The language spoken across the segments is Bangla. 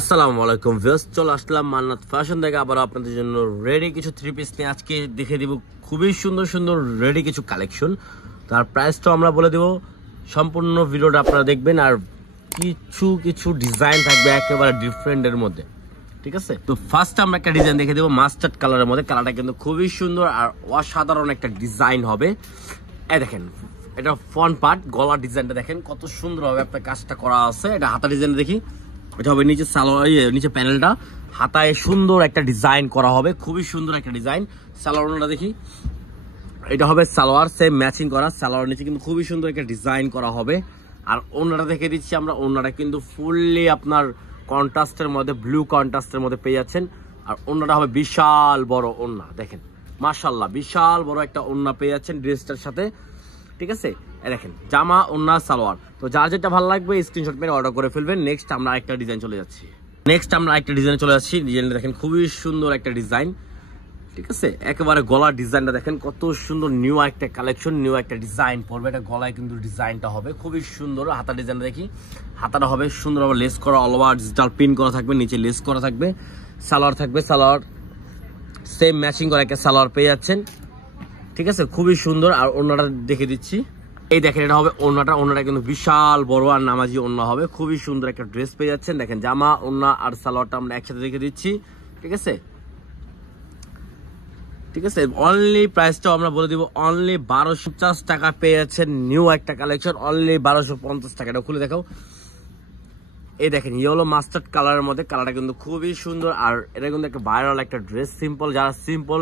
আসসালামু আলাইকুম ভিউয়ার্স, চলে আসলাম মান্নাত ফ্যাশন থেকে আবার আপনাদের জন্য রেডি কিছু থ্রি পিস নিয়ে আজকে দেখে দিব খুবই সুন্দর সুন্দর রেডি কিছু কালেকশন। তার প্রাইসটা আমরা বলে দেব, সম্পূর্ণ ভিডিওটা আপনারা দেখবেন আর কিছু কিছু ডিজাইন থাকবে একেবারে ডিফারেন্টের মধ্যে, ঠিক আছে? তো ফার্স্ট আমরা একটা ডিজাইন দেখে দেবো মাস্টার্ড কালারের মধ্যে। কালারটা কিন্তু খুবই সুন্দর আর অসাধারণ একটা ডিজাইন হবে। এই দেখেন, এটা ফ্রন্ট পার্ট, গলার ডিজাইনটা দেখেন কত সুন্দরভাবে আপনার কাজটা করা আছে। এটা হাতা ডিজাইন দেখি, এটা হবে নিচে সালোয়ার, নিচে প্যানেলটা হাতায় সুন্দর একটা ডিজাইন করা হবে, খুবই সুন্দর একটা ডিজাইন। সালোয়ারটা দেখি, এটা হবে সালোয়ার সেম ম্যাচিং করা, সালোয়ার নিচে কিন্তু খুবই সুন্দর একটা ডিজাইন করা হবে। আর ওড়নাটা দেখে দিচ্ছি আমরা, ওড়নাটা কিন্তু ফুললি আপনার কন্ট্রাস্টের মধ্যে, ব্লু কন্ট্রাস্টের মধ্যে পেয়ে যাচ্ছেন। আর ওড়নাটা হবে বিশাল বড় ওড়না, দেখেন মাশাআল্লাহ বিশাল বড় একটা ওড়না পেয়ে যাচ্ছেন ড্রেসটার সাথে, ঠিক আছে? দেখেন জামা ওড়না সালোয়ার। তো যার যেটা ভালো লাগবে স্ক্রিনশট মেরে অর্ডার করে ফেলবেন। নেক্সট আমরা একটা ডিজাইন চলে যাচ্ছি, ডিজাইনটা দেখেন খুবই সুন্দর একটা ডিজাইন, ঠিক আছে? একেবারে গলার ডিজাইনটা দেখেন কত সুন্দর, নিউ একটা কালেকশন, নিউ একটা ডিজাইন পড়বে। এটা গলায় কিন্তু ডিজাইনটা হবে খুবই সুন্দর। হাতা ডিজাইনটা দেখি, হাতাটা হবে সুন্দরভাবে লেস করা, অল ওভার ডিজিটাল প্রিন্ট করা থাকবে, নিচে লেস করা থাকবে, সালোয়ার থাকবে, সালোয়ার সেম ম্যাচিং করা একটা সালোয়ার পেয়ে যাচ্ছেন, ঠিক আছে? খুবই সুন্দর। আর ওড়নাটা দেখে দিচ্ছি, এই দেখেন এটা হবে ওড়নাটা কিন্তু বিশাল বড় আর নামাজি ওড়না হবে, খুবই সুন্দর একটা ড্রেস পেয়ে যাচ্ছেন। দেখেন জামা ওড়না আর সালোয়ারটা আমরা একসাথে দেখে দিচ্ছি, ঠিক আছে? ঠিক আছে, অনলি প্রাইসটাও আমরা বলে দিব, অনলি 1250 টাকা পেয়ে যাচ্ছেন। নিউ একটা কালেকশন, অনলি 1250 টাকা। এটা খুলে দেখাও, এই দেখেন ইয়েলো মাস্টার্ড কালারের মধ্যে, কালারটা কিন্তু খুবই সুন্দর। আর এটা কিন্তু একটা ভাইরাল একটা ড্রেস, সিম্পল, যারা সিম্পল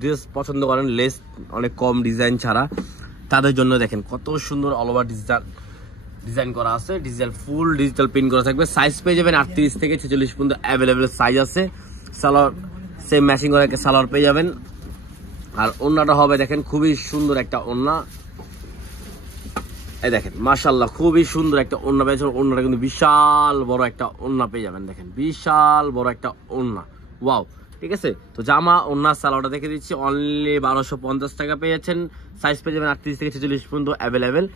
ড্রেস পছন্দ করেন, লেস অনেক কম ডিজাইন ছাড়া, তাদের জন্য দেখেন কত সুন্দর অল ওভার ডিজাইন করা আছে, ডিজিটাল ফুল ডিজিটাল প্রিন্ট করা থাকবে। সাইজ পেয়ে যাবেন 38 থেকে 46 পর্যন্ত অ্যাভেলেবেল সাইজ আছে। সালোয়ার সেম ম্যাচিং করে একটা সালোয়ার পেয়ে যাবেন। আর ওড়নাটা হবে দেখেন খুবই সুন্দর একটা ওড়না, এই দেখেন মাশাআল্লাহ খুবই সুন্দর একটা ওড়না পেয়েছেন। ওড়নাটা কিন্তু বিশাল বড় একটা ওড়না পেয়ে যাবেন, দেখেন বিশাল বড় একটা ওড়না, ওয়াও, ঠিক আছে? তো জামা ওড়না সালোয়ারটা দেখে দিচ্ছি, অনলি 1250 টাকা পেয়ে যাচ্ছেন। সাইজ পেয়ে যাবেন 38 থেকে 46 পর্যন্ত অ্যাভেলেবেল।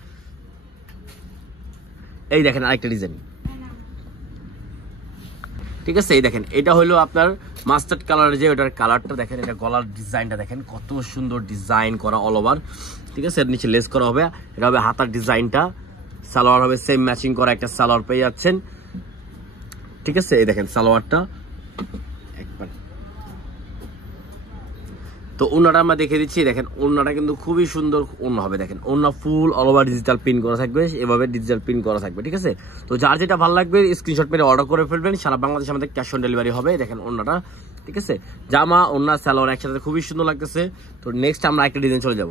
এই দেখেন আরেকটা ডিজাইন, ঠিক আছে? এই দেখেন এটা হলো আপনার মাস্টার্ড কালারের, যে ওটার কালারটা দেখেন, এটা গলার ডিজাইনটা দেখেন কত সুন্দর ডিজাইন করা অল ওভার, ঠিক আছে? এর নিচে লেস করা হবে, এটা হবে হাতার ডিজাইনটা, সালোয়ার হবে সেম ম্যাচিং করা একটা সালোয়ার পেয়ে যাচ্ছেন, ঠিক আছে? এই দেখেন সালোয়ারটা একবার। তো ওড়নাটা আমরা দেখে দিচ্ছি, দেখেন ওড়নাটা কিন্তু খুবই সুন্দর ওড়না হবে, দেখেন ওড়না ফুল অল ওভার ডিজিটাল প্রিন্ট করা থাকবে, এভাবে ডিজিটাল প্রিন্ট করা থাকবে, ঠিক আছে? তো যার যেটা ভালো লাগবে স্ক্রিনশট মেরে অর্ডার করে ফেলবেন। সারা বাংলাদেশে আমাদের ক্যাশ অন ডেলিভারি হবে। দেখেন ওড়নাটা, ঠিক আছে? জামা ওড়না সালোয়ার একসাথে খুবই সুন্দর লাগতেছে। তো নেক্সট আমরা একটা ডিজাইন চলে যাব,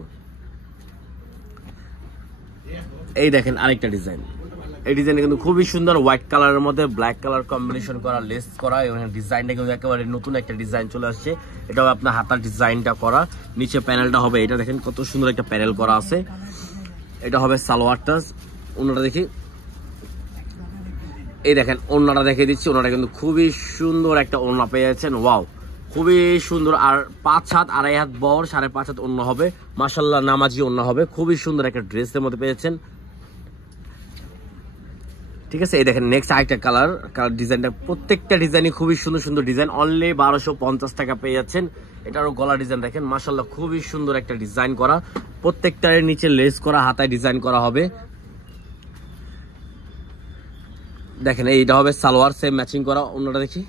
এই দেখেন আরেকটা ডিজাইন। এই ডিজাইনটা কিন্তু খুবই সুন্দর, হোয়াইট কালারের মধ্যে ব্ল্যাক কালার কম্বিনেশন করা, লেস করা, এবং ডিজাইনটা কিন্তু একেবারে নতুন একটা ডিজাইন চলে আসছে। এটা হবে আপনার হাতার ডিজাইনটা করা, নিচে প্যানেলটা হবে, এটা দেখেন কত সুন্দর একটা প্যানেল করা আছে। এটা হবে সালোয়ারটা, ওড়নাটা দেখি, এই দেখেন ওড়নাটা দেখে দিচ্ছি, ওড়নাটা কিন্তু খুবই সুন্দর একটা ওড়না পেয়ে যাচ্ছেন, ওয়াও খুবই সুন্দর। আর 5 হাত 2.5 হাত বড়, 5.5 হাত ওড়না হবে, মাশাআল্লাহ নামাজি ওড়না হবে, খুবই সুন্দর একটা ড্রেসের মধ্যে পেয়ে যাচ্ছেন, ঠিক আছে? এই দেখেন নেক্সট আরেকটা কালার ডিজাইনটা, প্রত্যেকটা ডিজাইনই খুবই সুন্দর সুন্দর ডিজাইন, অনলি 1250 টাকা পেয়ে যাচ্ছেন। এটারও গলা ডিজাইন দেখেন মাশাআল্লাহ খুবই সুন্দর একটা ডিজাইন করা, প্রত্যেকটার নিচে লেস করা, হাতায় ডিজাইন করা হবে। দেখেন এইটা হবে সালোয়ার সেম ম্যাচিং করা, ওড়নাটা দেখি,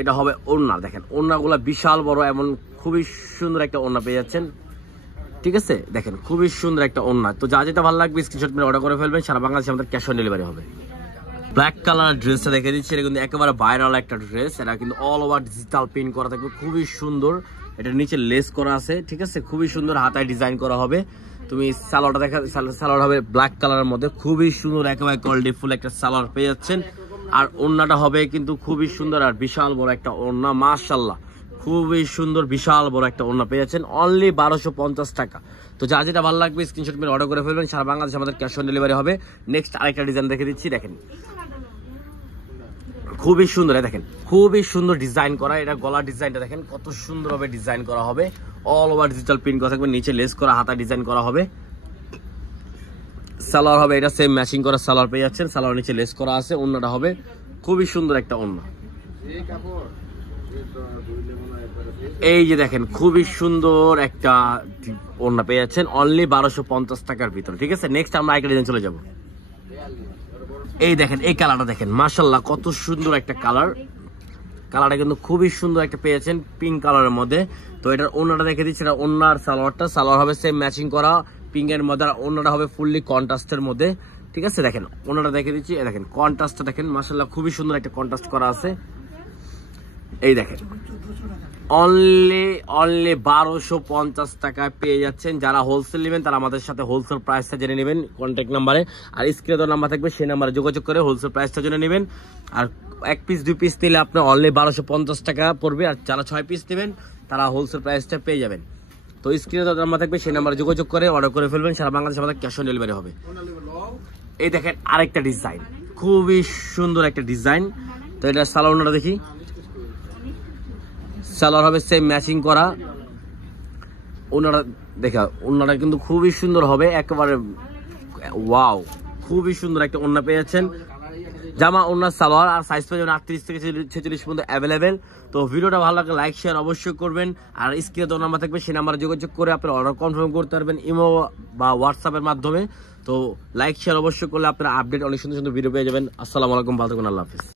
এটা হবে ওড়না, দেখেন ওড়নাগুলা বিশাল বড়, এমন খুবই সুন্দর একটা ওড়না পেয়ে যাচ্ছেন, ঠিক আছে? দেখেন খুবই সুন্দর একটা ওড়না। তো যা যেটা ভালো লাগবে স্ক্রিনশট মেরে অর্ডার করে ফেলবেন। সারা বাংলাদেশে আমাদের ক্যাশ অন ডেলিভারি হবে। ব্ল্যাক কালার ড্রেসটা দেখে দিচ্ছি, এটা কিন্তু একেবারে ভাইরাল একটা ড্রেস, এটা কিন্তু অল ওভার ডিজিটাল প্রিন্ট করা থাকবে, খুবই সুন্দর। এটার নিচে লেস করা আছে, ঠিক আছে? খুবই সুন্দর হাতায় ডিজাইন করা হবে। তুমি সালোয়ারটা দেখা, সালোয়ার হবে ব্ল্যাক কালারের মধ্যে, খুবই সুন্দর একেবারে কোয়ালিটি ফুল একটা সালোয়ার পেয়ে যাচ্ছেন। আর ওড়নাটা হবে কিন্তু খুবই সুন্দর আর বিশাল বড় একটা ওড়না, মাশাআল্লাহ খুবই সুন্দর বিশাল বড় একটা ওড়না পেয়ে যাচ্ছেন, অনলি 1250 টাকা। তো যা যেটা ভালো লাগবে স্ক্রিনশট মেরে অর্ডার করে ফেলবেন। সারা বাংলাদেশে আমাদের ক্যাশ অন ডেলিভারি হবে। নেক্সট আরেকটা ডিজাইন দেখে দিচ্ছি, দেখেন খুবই সুন্দর, দেখেন খুবই সুন্দর ডিজাইন করা, এটা গলার ডিজাইনটা দেখেন কত সুন্দরভাবে ডিজাইন করা হবে, অল ওভার ডিজিটাল প্রিন্ট করা থাকবে, নিচে লেস করা, হাতা ডিজাইন করা হবে, সালোয়ার হবে এটা সেম ম্যাচিং করা সালোয়ার পেয়ে যাচ্ছেন, সালোয়ার নিচে লেস করা আছে, ওন্নাটা হবে খুবই সুন্দর একটা ওন্না। এই যে দেখেন খুবই সুন্দর একটা ওন্না পেয়ে যাচ্ছেন অনলি 1250 টাকার ভিতরে, ঠিক আছে। নেক্সট আমরা আরেকটা ডিজাইন চলে যাব। এই দেখেন এই কালারটা দেখেন, মাশাআল্লাহ কত সুন্দর একটা কালার, কালারটা কিন্তু খুবই সুন্দর একটা পেয়েছেন পিঙ্ক কালারের মধ্যে। তো এটার ওন্নাটা দেখে দিচ্ছি, এটা ওন্নার সালোয়ারটা, সালোয়ার হবে সেম ম্যাচিং করা পিঙ্ক এর মধ্যে, আর ওন্নাটা হবে ফুললি কন্ট্রাস্টের মধ্যে, ঠিক আছে। দেখেন ওন্নাটা দেখে দিচ্ছি, দেখেন কন্ট্রাস্টটা দেখেন, মাশাআল্লাহ খুবই সুন্দর একটা কন্ট্রাস্ট করা আছে। এই দেখেন অনলি 1250 টাকায় পেয়ে যাচ্ছেন। যারা হোলসেল নেবেন তারা আমাদের সাথে হোলসেল প্রাইসটা জেনে নেবেন কন্ট্যাক্ট নাম্বারে, আর স্ক্রিনে দেওয়া নাম্বার থাকবে সেই নাম্বারে যোগাযোগ করে হোলসেল প্রাইসটা জেনে নেবেন। আর 1 পিস 2 পিস নিলে আপনার অনলি 1250 টাকা পড়বে, আর যারা 6 পিস নেবেন তারা হোলসেল প্রাইসটা পেয়ে যাবেন। তো স্ক্রিনে দেওয়া নাম্বার থাকবে সেই নাম্বারে যোগাযোগ করে অর্ডার করে ফেলবেন, সারা বাংলাদেশে আমাদের ক্যাশ অন ডেলিভারি হবে। এই দেখেন আরেকটা ডিজাইন, খুবই সুন্দর একটা ডিজাইন। তো এটা সালোয়ারটা দেখি, সালোয়ার হবে সেম ম্যাচিং করা, ওনারা দেখা ওনারা কিন্তু খুবই সুন্দর হবে একেবারে, ওয়াও খুবই সুন্দর একটা ওন্না পেয়ে যাচ্ছেন। জামা ওন্নার সালোয়ার আর সাইজ পেয়ে যাবেন 38 থেকে 46 পর্যন্ত অ্যাভেলেবেল। তো ভিডিওটা ভালো লাগলে লাইক শেয়ার অবশ্যই করবেন, আর স্ক্রিনে দেওয়া নাম্বার থাকবে সেই নাম্বারে যোগাযোগ করে আপনার অর্ডার কনফার্ম করতে পারবেন ইমো বা হোয়াটসঅ্যাপের মাধ্যমে। তো লাইক শেয়ার অবশ্যই করলে আপনারা আপডেট অনেক সুন্দর সুন্দর ভিডিও পেয়ে যাবেন। আসসালামু আলাইকুম, ভালো থাকুন, আল্লাহ হাফেজ।